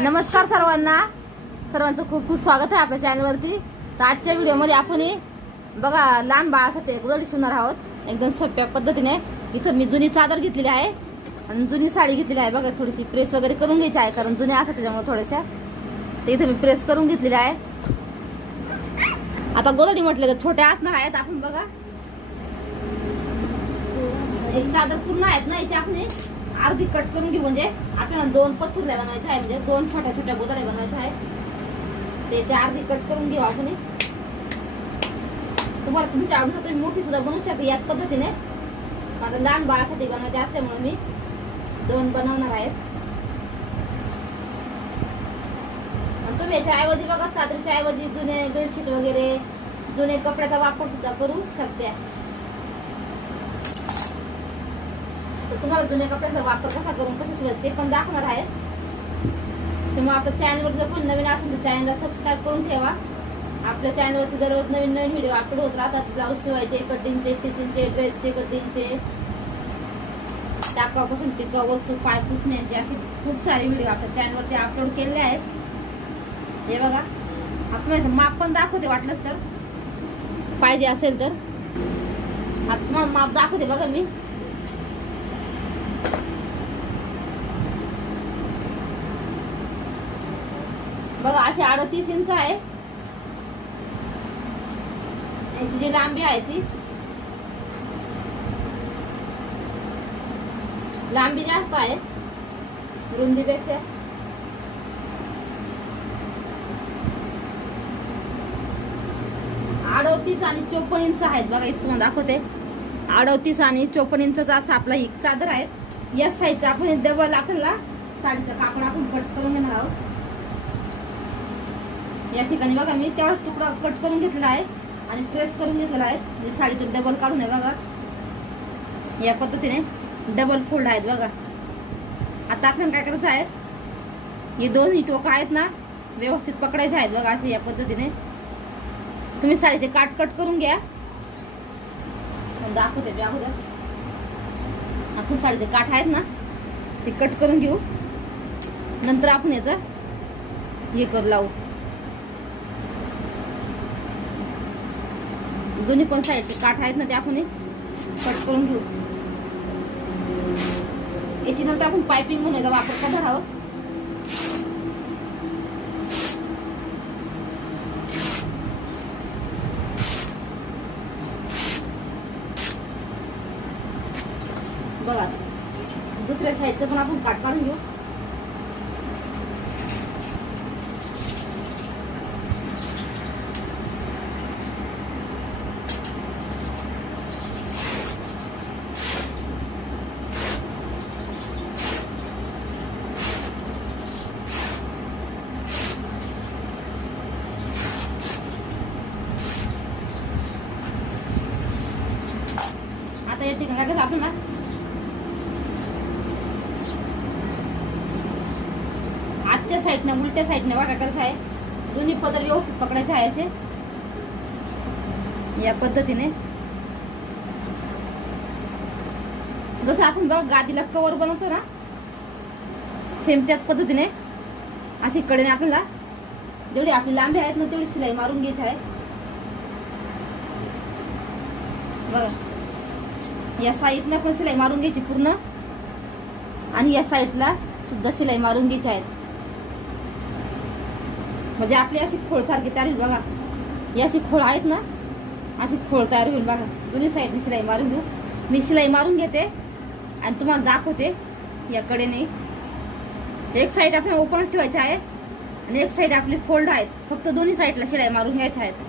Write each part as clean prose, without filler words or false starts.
नमस्कार सर्वांना. सर्वांचं खूप खूप स्वागत आहे आपल्या चॅनलवरती. तर आजच्या व्हिडिओमध्ये आपण बघा लहान बाळासाठी एक गोधडी शिवणार आहोत एकदम सोप्या पद्धतीने. इथं मी जुनी चादर घेतलेली आहे आणि जुनी साडी घेतलेली आहे. बघा थोडीशी प्रेस वगैरे करून घ्यायची आहे कारण जुने असतात त्याच्यामुळे थोड्याशा. तर इथं मी प्रेस करून घेतलेली आहे. आता गोधडी म्हटलं तर छोट्या असणार आहेत. आपण बघा एक चादर पूर्ण आहेत ना, याची आपण अर्धी कट करून घेऊ. म्हणजे आपल्याला 2 पत्तुरल्या बनवायच्या आहे, म्हणजे 2 छोट्या छोट्या गोधड्या बनवायच्या आहे. त्याची अर्धी कट करून घेऊ आपण. तुम्हाला तुमच्या आवडीनुसार तुम्ही मोठी सुद्धा बनवू शकता याच पद्धतीने. आता लहान बाळासाठी बनवायचे असल्यामुळे मी 2 बनवणार आहेत. आणि तुम्ही याच्या ऐवजी बघा चादरीच्या ऐवजी जुने बेडशीट वगैरे जुने कपड्याचा वापर सुद्धा करू शकता. तर तुम्हाला जुन्या कपड्याचा वापर कसा करून कसे शिवायचे ते पण दाखवणार आहे. त्यामुळे आपल्या चॅनलवर जर कोणी नवीन असेल तर चॅनलला सबस्क्राईब करून ठेवा. आपल्या चॅनलवरती दररोज नवीन नवीन व्हिडिओ अपलोड होत राहतात. ब्लाऊज शिवायचे, कटिंगचे, स्टिचिंगचे, ड्रेसचे कटिंगचे, टाकापासून टिकाऊ वस्तू, पाय पुसण्याचे असे खूप सारे व्हिडिओ आपल्या चॅनलवरती अपलोड केलेले आहेत. हे बघा आपण माप पण दाखवते वाटलंच तर, पाहिजे असेल तर. आता तुम्हाला माप दाखवते बघा मी. बघा अशी 38 इंच आहे याची जी लांबी आहे. ती लांबी जास्त आहे रुंदीपेक्षा. 38 आणि 54 इंच आहेत. बघा इथे तुम्हाला दाखवते. 38 आणि 54 इंचचा असा आपला ही चादर आहे. या साईजचा आपण डबल आपल्याला साडीचा कापड आपण कट करून घेणार आहोत. या ठिकाणी बघा मी त्यावर तुकडा कट करून घेतलेला आहे आणि प्रेस करून घेतलेला आहे. म्हणजे साडीतून डबल काढून आहे बघा. या पद्धतीने डबल फोल्ड आहेत बघा. आता आपल्याला काय करायचं आहे, हे 2 टोकं आहेत ना व्यवस्थित पकडायचे आहेत बघा. असे या पद्धतीने तुम्ही साडीचे काट कट करून घ्या. दाखवते मी अगोदर. आपण साडीचे काठ आहेत ना ते कट करून घेऊ. नंतर आपण याचं हे करू लावू. दोन्ही पण साईडचे काठ आहेत ना ते आपण कट करून घेऊ. याची नंतर आपण पायपिंग म्हणून याचा वापर करणार आहोत. बघा दुसऱ्या साईडचं पण आपण काठ काढून घेऊ. आता या ठिकाणी काय आपण ना आजच्या साईडने उलट्या साईडने वाटा करायचं आहे. दोन्ही पदर व्यवस्थित पकडायचे आहे असे या पद्धतीने. जसं आपण बघ गादीला कवर बनवतो ना सेम त्याच पद्धतीने अशी कडेने आपल्याला जेवढी आपली लांबी आहेत ना तेवढी शिलाई मारून घ्यायची आहे. बघा या साईडला पण शिलाई मारून घ्यायची पूर्ण आणि या साईडला सुद्धा शिलाई मारून घ्यायची आहे. म्हणजे आपली अशी खोळ सारखी तयार होईल बघा. ही अशी खोळ आहेत ना अशी खोळ तयार होईल बघा. दोन्ही साईडने शिलाई मारून घेऊ. मी शिलाई मारून घेते आणि तुम्हाला दाखवते. या कडेने एक साईड आपल्याला ओपन ठेवायची आहे आणि एक साईड आपली फोल्ड आहेत. फक्त दोन्ही साईडला शिलाई मारून घ्यायच्या आहेत.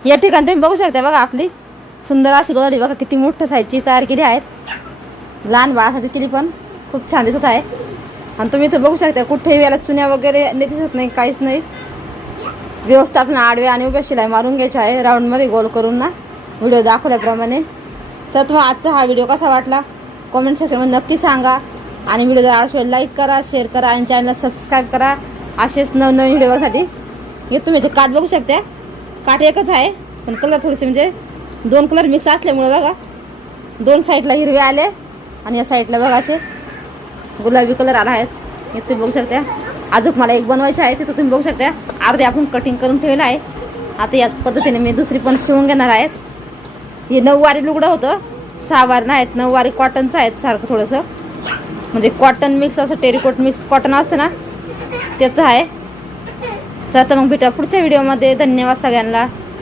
या ठिकाणी तुम्ही बघू शकता बघा आपली सुंदर अशी गोधडी बघा किती मोठ्या साईजची तयार केली आहेत. लहान बाळासाठी केली पण खूप छान दिसत आहे. आणि तुम्ही इथं बघू शकता कुठेही याला चुन्या वगैरे नाही दिसत नाही, काहीच नाही. व्यवस्था आपल्या आडव्या आणि उभ्या शिलाई मारून घ्यायच्या आहे राऊंडमध्ये गोल करून ना, व्हिडिओ दाखवल्याप्रमाणे. तर तुम्हाला आजचा हा व्हिडिओ कसा वाटला कॉमेंट सेक्शनमध्ये नक्की सांगा. आणि व्हिडिओ जर आवडला लाईक करा, शेअर करा आणि चॅनलला सबस्क्राईब करा असेच नवनवीन व्हिडिओसाठी. हे तुम्ही जे काठ बघू शकता, काठ एकच आहे पण कलर थोडेसे म्हणजे 2 कलर मिक्स असल्यामुळे बघा 2 साईडला हिरवे आले आणि या साईडला बघा असे गुलाबी कलर आला आहेत. हे तुम्ही बघू शकता. अजून मला एक बनवायचं आहे, तिथं तुम्ही बघू शकता अर्धे आपण कटिंग करून ठेवलं आहे. आता याच पद्धतीने मी दुसरी पण शिवून घेणार आहेत. हे 9 वारी लुगडं होतं, 6 वारी नाहीत, 9 वारी कॉटनचं आहेत सारखं थोडंसं, म्हणजे कॉटन मिक्स असं टेरिकोट मिक्स कॉटन असतं ना त्याचं आहे. तर आता मग भेटा पुढच्या व्हिडिओमध्ये. धन्यवाद सगळ्यांना.